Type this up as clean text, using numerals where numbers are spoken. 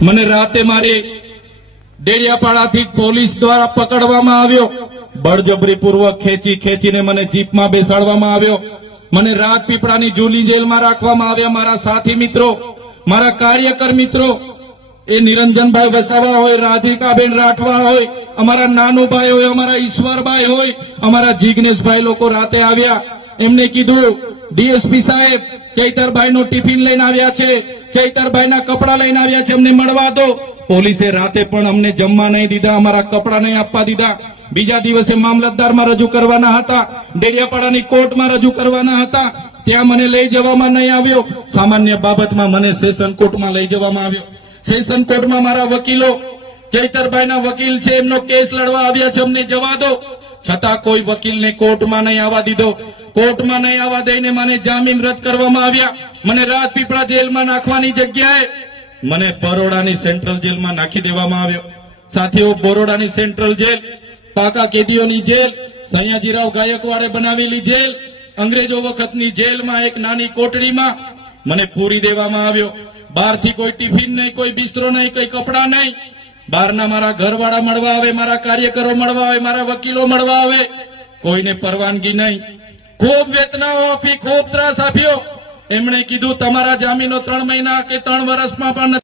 મને રાતે મારી ડેડિયાપાડાથી પોલીસ દ્વારા પકડવામાં આવ્યો, બળજબરીપૂર્વક ખેંચીને મને જીપમાં બેસાડવામાં આવ્યો, મને રાજપીપળાની જૂની જેલમાં રાખવામાં આવ્યા। મારા સાથી મિત્રો, મારા કાર્યકર મિત્રો, એ નિરંજનભાઈ વસાવા હોય, રાધિકાબેન રાઠવા હોય, અમારા નાનુભાઈ હોય, અમારા ઈશ્વરભાઈ હોય, અમારા જિગ્નેશભાઈ લોકો રાતે આવ્યા। એમને કીધું, ડીએસપી સાહેબ ચૈતરભાઈનું ટિફિન લઈને આવ્યા છે, ચૈતરભાઈના કપડા લઈને આવ્યા છે, અમને મળવા દો। પોલીસે રાતે પણ અમને જમવા નહીં દીધા, અમારા કપડા નહીં આપવા દીધા। બીજા દિવસે મામલતદારમાં રજૂ કરવાના હતા, ડેડિયાપાડાની કોર્ટમાં રજૂ કરવાના હતા, ત્યાં મને લઈ જવામાં નહીં આવ્યો। સામાન્ય બાબતમાં મને સેશન કોર્ટમાં લઈ જવામાં આવ્યો। સેશન કોર્ટમાં મારા વકીલો, ચૈતરભાઈના વકીલ છે, એમનો કેસ લડવા આવ્યા છે, અમને જવા દો, છતાં કોઈ વકીલને કોર્ટમાં નહીં આવવા દીધો। કોર્ટમાં નહીં આવવા દઈને મને જામીન રદ કરવામાં આવ્યા। મને રાજપીપળા જેલમાં નાખવાની જગ્યાએ મને બરોડાની સેન્ટ્રલ જેલમાં નાખી દેવામાં આવ્યો। સાથીઓ, બરોડાની સેન્ટ્રલ જેલ પાકા કેદીઓની જેલ, સયાજીરાવ ગાયકવાડે બનાવેલી જેલ, અંગ્રેજો વખતની જેલમાં એક નાની કોટડીમાં મને પૂરી દેવામાં આવ્યો। બહારથી કોઈ ટિફિન નહીં, કોઈ બિસ્તરો નહીં, કોઈ કપડા નહીં। બહારના મારા ઘરવાળા મળવા આવે, મારા કાર્યકરો મળવા આવે, મારા વકીલો મળવા આવે, કોઈને પરવાનગી નહીં। ખૂબ વેતનાઓ આપી, ખૂબ ત્રાસ આપ્યો। એમણે કીધું તમારા જામીનો 3 મહિના કે 3 વર્ષમાં પણ